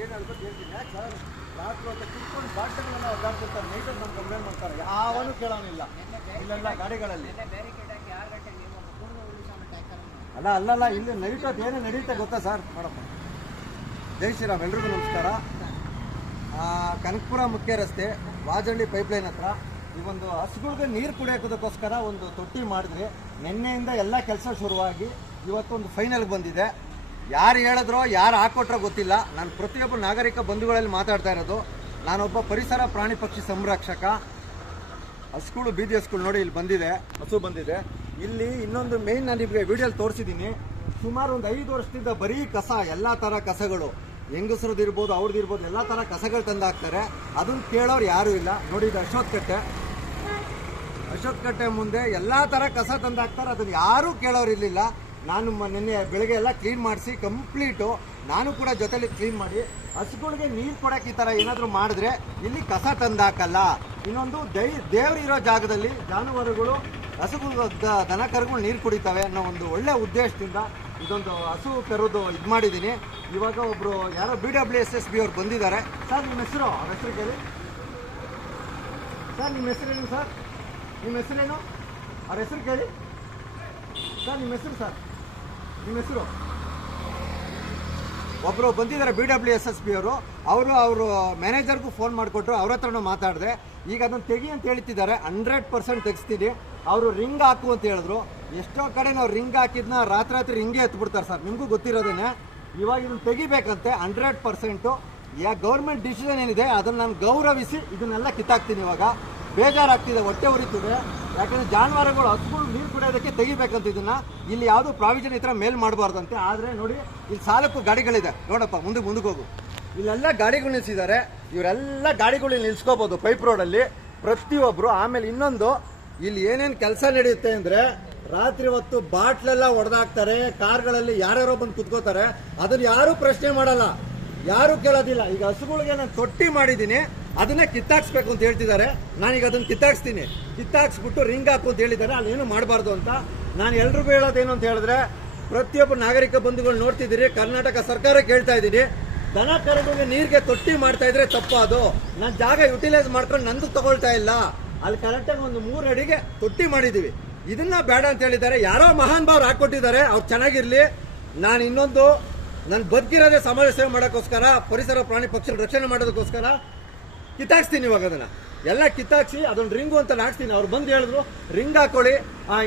ಏನು ಹೇಳ್ಬೇಕು ಹೇಳ್ತೀನಿ. ಯಾಕೆ ಸರ್ ರಾತ್ರಿ ಹೊತ್ತು ಕುತ್ಕೊಂಡು ಬಾಟಲ್ಗಳನ್ನ ಒದ್ದಾಡ್ತಿರ್ತಾರೆ, ನೈಟಲ್ಲಿ ನಮ್ಮ ಕಂಪ್ಲೇಂಟ್ ಮಾಡ್ತಾರೆ, ಯಾವನು ಕೇಳೋನಿಲ್ಲ ಇಲ್ಲೆಲ್ಲ ಗಾಡಿಗಳಲ್ಲಿ. ಅಲ್ಲಲ್ಲ ಇಲ್ಲಿ ನೈಟ್ ಹೊತ್ತು ಏನು ನಡೀತೆ ಗೊತ್ತಾ ಸರ್? ನೋಡಪ್ಪ, ಜೈ ಶ್ರೀರಾಮ್, ಎಲ್ರಿಗೂ ನಮಸ್ಕಾರ. ಕನಕಪುರ ಮುಖ್ಯ ರಸ್ತೆ ವಾಜಳ್ಳಿ ಪೈಪ್ಲೈನ್ ಹತ್ರ ಈ ಒಂದು ಹಸುಗಳಿಗೆ ನೀರು ಕುಡಿಯೋಕೋದಕ್ಕೋಸ್ಕರ ಒಂದು ತೊಟ್ಟಿ ಮಾಡಿದ್ರಿ. ನಿನ್ನೆಯಿಂದ ಎಲ್ಲ ಕೆಲಸ ಶುರುವಾಗಿ ಇವತ್ತೊಂದು ಫೈನಲ್ಗೆ ಬಂದಿದೆ. ಯಾರು ಹೇಳಿದ್ರೋ ಯಾರು ಹಾಕೊಟ್ರೋ ಗೊತ್ತಿಲ್ಲ. ನಾನು ಪ್ರತಿಯೊಬ್ಬ ನಾಗರಿಕ ಬಂಧುಗಳಲ್ಲಿ ಮಾತಾಡ್ತಾ ಇರೋದು. ನಾನೊಬ್ಬ ಪರಿಸರ ಪ್ರಾಣಿ ಪಕ್ಷಿ ಸಂರಕ್ಷಕ. ಹಸುಗಳು, ಬೀದಿ ಹಸುಗಳು ನೋಡಿ ಇಲ್ಲಿ ಬಂದಿದೆ, ಹಸು ಬಂದಿದೆ. ಇಲ್ಲಿ ಇನ್ನೊಂದು ಮೇಯ್ನ್ ನಾನು ನಿಮಗೆ ವಿಡಿಯೋಲಿ ತೋರಿಸಿದ್ದೀನಿ. ಸುಮಾರು ಒಂದು 5 ವರ್ಷದಿಂದ ಬರೀ ಕಸ, ಎಲ್ಲ ಥರ ಕಸಗಳು, ಹೆಂಗಸರದ್ದು ಇರ್ಬೋದು, ಅವ್ರದ್ದು ಇರ್ಬೋದು, ಎಲ್ಲ ಥರ ಕಸಗಳು ತಂದು ಹಾಕ್ತಾರೆ. ಅದನ್ನು ಕೇಳೋರು ಯಾರೂ ಇಲ್ಲ. ನೋಡಿ, ಇದು ಅಶೋಕ್ ಕಟ್ಟೆ ಮುಂದೆ ಎಲ್ಲ ಥರ ಕಸ ತಂದು ಹಾಕ್ತಾರೆ, ಅದನ್ನು ಯಾರೂ ಕೇಳೋರು ಇರಲಿಲ್ಲ. ನಾನು ನಿನ್ನೆ ಬೆಳಗ್ಗೆ ಎಲ್ಲ ಕ್ಲೀನ್ ಮಾಡಿಸಿ ಕಂಪ್ಲೀಟು, ನಾನು ಕೂಡ ಜೊತೆಲಿ ಕ್ಲೀನ್ ಮಾಡಿ ಹಸುಗಳಿಗೆ ನೀರು ಕೊಡೋಕೆ ಈ ಥರ ಏನಾದರೂ ಮಾಡಿದ್ರೆ ಇಲ್ಲಿ ಕಸ ತಂದು ಹಾಕಲ್ಲ. ಇನ್ನೊಂದು ದೇವರಿರೋ ಜಾಗದಲ್ಲಿ ಜಾನುವಾರುಗಳು, ಹಸುಗಳು, ದನ ಕರುಗಳು ನೀರು ಕುಡಿತವೆ ಅನ್ನೋ ಒಂದು ಒಳ್ಳೆ ಉದ್ದೇಶದಿಂದ ಇದೊಂದು ಹಸು ಕರುದು ಇದು ಮಾಡಿದ್ದೀನಿ. ಇವಾಗ ಒಬ್ಬರು ಯಾರೋ BWSSB ಅವ್ರು ಬಂದಿದ್ದಾರೆ. ಸರ್, ನಿಮ್ಮ ಹೆಸರು? ಅವ್ರ ಹೆಸರು ಕೇಳಿ ಸರ್. ನಿಮ್ಮ ಹೆಸರೇನು ಸರ್? ನಿಮ್ಮ ಹೆಸರೇನು? ಅವ್ರ ಹೆಸರು ಕೇಳಿ ಸರ್. ನಿಮ್ಮ ಹೆಸರು ಸರ್? ನಿಮ್ಮ ಹೆಸರು? ಒಬ್ಬರು ಬಂದಿದ್ದಾರೆ BWSSB ಅವರು. ಅವರು ಮ್ಯಾನೇಜರ್ಗೂ ಫೋನ್ ಮಾಡಿಕೊಟ್ರು, ಅವ್ರ ಹತ್ರನೂ ಮಾತಾಡಿದೆ. ಈಗ ಅದನ್ನು ತೆಗಿ ಅಂತ ಹೇಳ್ತಿದ್ದಾರೆ. 100% ತೆಗಿಸ್ತೀನಿ. ಅವರು ರಿಂಗ್ ಹಾಕು ಅಂತ ಹೇಳಿದ್ರು. ಎಷ್ಟೋ ಕಡೆ ನಾವು ರಿಂಗ್ ಹಾಕಿದ್ನ ರಾತ್ರಿ ರಿಂಗೇ ಎತ್ಬಿಡ್ತಾರೆ ಸರ್, ನಿಮಗೂ ಗೊತ್ತಿರೋದೇನೆ. ಇವಾಗ ಇದನ್ನು ತೆಗಿಬೇಕಂತೆ 100%. ಗೌರ್ಮೆಂಟ್ ಡಿಸಿಷನ್ ಏನಿದೆ ಅದನ್ನು ನಾನು ಗೌರವಿಸಿ ಇದನ್ನೆಲ್ಲ ಕಿತ್ತಾಕ್ತೀನಿ. ಇವಾಗ ಬೇಜಾರಾಗ್ತಿದೆ, ಹೊಟ್ಟೆ ಉರಿತಿದೆ. ಯಾಕಂದರೆ ಜಾನುವಾರುಗಳು, ಹಸುಗಳು ನೀರು ಕುಡಿಯೋದಕ್ಕೆ ತೆಗಿಬೇಕಂತ ಇದನ್ನು. ಇಲ್ಲಿ ಯಾವುದೂ ಪ್ರಾವಿಷನ್ ಈ ಥರ ಮೇಲ್ ಮಾಡಬಾರ್ದಂತೆ. ಆದರೆ ನೋಡಿ, ಇಲ್ಲಿ ಸಾಲಕ್ಕೂ ಗಾಡಿಗಳಿದೆ. ನೋಡಪ್ಪ, ಮುಂದಕ್ಕೆ ಹೋಗು. ಇಲ್ಲೆಲ್ಲ ಗಾಡಿಗಳು ನಿಲ್ಲಿಸಿದ್ದಾರೆ. ಇವರೆಲ್ಲ ಗಾಡಿಗಳು ನಿಲ್ಸ್ಕೋಬೋದು ಪೈಪ್ ರೋಡಲ್ಲಿ ಪ್ರತಿಯೊಬ್ಬರು. ಆಮೇಲೆ ಇನ್ನೊಂದು, ಇಲ್ಲಿ ಏನೇನು ಕೆಲಸ ನಡೆಯುತ್ತೆ ಅಂದರೆ, ರಾತ್ರಿ ಹೊತ್ತು ಬಾಟ್ಲೆಲ್ಲ ಹೊಡೆದಾಕ್ತಾರೆ, ಕಾರ್ಗಳಲ್ಲಿ ಯಾರ್ಯಾರೋ ಬಂದು ಕುತ್ಕೋತಾರೆ. ಅದನ್ನು ಯಾರೂ ಪ್ರಶ್ನೆ ಮಾಡಲ್ಲ, ಯಾರೂ ಕೇಳೋದಿಲ್ಲ. ಈಗ ಹಸುಗಳಿಗೆ ನಾನು ತೊಟ್ಟಿ ಮಾಡಿದ್ದೀನಿ, ಅದನ್ನ ಕಿತ್ತಾಕ್ಸ್ಬೇಕು ಅಂತ ಹೇಳ್ತಿದ್ದಾರೆ. ನಾನೀಗ ಅದನ್ನು ಕಿತ್ತಾಕ್ಸ್ಬಿಟ್ಟು ರಿಂಗ್ ಹಾಕು ಅಂತ ಹೇಳಿದ್ದಾರೆ. ಅಲ್ಲೇನು ಮಾಡಬಾರ್ದು ಅಂತ ನಾನು ಎಲ್ರಿಗೂ ಹೇಳೋದೇನು ಅಂತ ಹೇಳಿದ್ರೆ, ಪ್ರತಿಯೊಬ್ಬ ನಾಗರಿಕ ಬಂಧುಗಳು ನೋಡ್ತಿದ್ದೀರಿ, ಕರ್ನಾಟಕ ಸರ್ಕಾರ ಕೇಳ್ತಾ ಇದ್ದೀನಿ, ದನ ಕರುಗಳಿಗೆ ನೀರಿಗೆ ತೊಟ್ಟಿ ಮಾಡ್ತಾ ಇದ್ರೆ ತಪ್ಪು. ಅದು ನನ್ನ ಜಾಗ ಯುಟಿಲೈಸ್ ಮಾಡ್ಕೊಂಡು ನಂದು ತಗೊಳ್ತಾ ಇಲ್ಲ. ಅಲ್ಲಿ ಕರೆಕ್ಟಾಗಿ ಒಂದು 3 ಅಡಿಗೆ ತೊಟ್ಟಿ ಮಾಡಿದ್ದೀವಿ. ಇದನ್ನ ಬೇಡ ಅಂತ ಹೇಳಿದ್ದಾರೆ. ಯಾರೋ ಮಹಾನ್ ಭಾವ್ರು ಹಾಕೊಟ್ಟಿದ್ದಾರೆ, ಅವ್ರು ಚೆನ್ನಾಗಿರ್ಲಿ. ನಾನು ಇನ್ನೊಂದು, ನಾನು ಬದುಕಿರೋದೇ ಸಮಾಜ ಸೇವೆ ಮಾಡೋಕ್ಕೋಸ್ಕರ, ಪರಿಸರ ಪ್ರಾಣಿ ಪಕ್ಷಿ ರಕ್ಷಣೆ ಮಾಡೋದಕ್ಕೋಸ್ಕರ ಕಿತ್ತಾಕ್ಸ್ತೀನಿ. ಇವಾಗ ಅದನ್ನ ಎಲ್ಲ ಕಿತ್ತಾಕ್ಸಿ ಅದೊಂದು ರಿಂಗು ಅಂತ ಹಾಕ್ಸ್ತೀನಿ. ಅವ್ರು ಬಂದು ಹೇಳಿದ್ರು ರಿಂಗ್ ಹಾಕೊಳ್ಳಿ,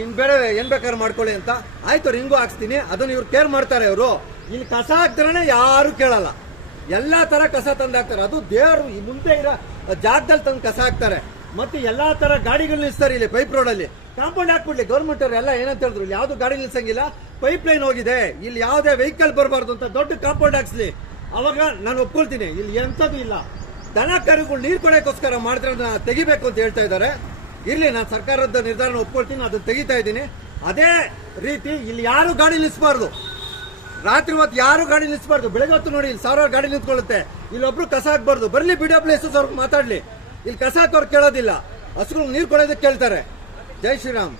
ಇನ್ನು ಬೇರೆ ಏನ್ ಬೇಕಾದ್ರೆ ಮಾಡ್ಕೊಳ್ಳಿ ಅಂತ. ಆಯ್ತು, ರಿಂಗು ಹಾಕ್ಸ್ತೀನಿ. ಅದನ್ನು ಇವ್ರು ಕೇರ್ ಮಾಡ್ತಾರೆ. ಅವರು ಇಲ್ಲಿ ಕಸ ಹಾಕ್ತಾರೇ ಯಾರು ಕೇಳಲ್ಲ, ಎಲ್ಲಾ ತರ ಕಸ ತಂದು ಹಾಕ್ತಾರೆ. ಅದು ದೇವರು ಮುಂದೆ ಇರೋ ಜಾಗದಲ್ಲಿ ತಂದು ಕಸ ಹಾಕ್ತಾರೆ. ಮತ್ತೆ ಎಲ್ಲಾ ತರ ಗಾಡಿಗಳು ನಿಲ್ಸ್ತಾರೆ ಇಲ್ಲಿ ಪೈಪ್ ರೋಡಲ್ಲಿ. ಕಾಂಪೌಂಡ್ ಹಾಕ್ಬಿಡ್ಲಿ ಗೌರ್ಮೆಂಟ್ ಅವ್ರು. ಎಲ್ಲ ಏನಂತ ಹೇಳಿದ್ರು, ಇಲ್ಲಿ ಯಾವ್ದು ಗಾಡಿ ನಿಲ್ಸಂಗಿಲ್ಲ, ಪೈಪ್ ಲೈನ್ ಹೋಗಿದೆ, ಇಲ್ಲಿ ಯಾವುದೇ ವೆಹಿಕಲ್ ಬರಬಾರ್ದು ಅಂತ ದೊಡ್ಡ ಕಾಂಪೌಂಡ್ ಹಾಕ್ಸ್ಲಿ. ಅವಾಗ ನಾನು ಒಪ್ಕೊಳ್ತೀನಿ. ಇಲ್ಲಿ ಎಂಥದ್ದು ಇಲ್ಲ, ದನ ಕರುಗಳು ನೀರು ಕೊಡೋಕ್ಕೋಸ್ಕರ ಮಾಡಿದ್ರೆ ಅದನ್ನ ತೆಗಿಬೇಕು ಅಂತ ಹೇಳ್ತಾ ಇದ್ದಾರೆ. ಇರ್ಲಿ, ನಾನು ಸರ್ಕಾರದ ನಿರ್ಧಾರ ಒಪ್ಕೊಳ್ತೀನಿ, ಅದನ್ನ ತೆಗಿತಾ ಇದ್ದೀನಿ. ಅದೇ ರೀತಿ ಇಲ್ಲಿ ಯಾರು ಗಾಡಿ ನಿಲ್ಲಿಸಬಾರ್ದು, ರಾತ್ರಿ ಹೊತ್ತು ಯಾರು ಗಾಡಿ ನಿಲ್ಲಿಸಬಾರ್ದು. ಬೆಳಗ್ಗೆ ಹೊತ್ತು ನೋಡಿ, ಇಲ್ಲಿ 1000 ಗಾಡಿ ನಿಂತ್ಕೊಳ್ಳುತ್ತೆ. ಇಲ್ಲೊಬ್ರು ಕಸ ಹಾಕ್ಬಾರ್ದು. ಬರ್ಲಿ BWSS ಅವ್ರಿಗೆ ಮಾತಾಡ್ಲಿ. ಇಲ್ಲಿ ಕಸ ಹಾಕೋರು ಕೇಳೋದಿಲ್ಲ, ಹಸುಗಳು ನೀರು ಕೊಡೋದಕ್ಕೆ ಕೇಳ್ತಾರೆ. ಜೈ ಶ್ರೀರಾಮ್.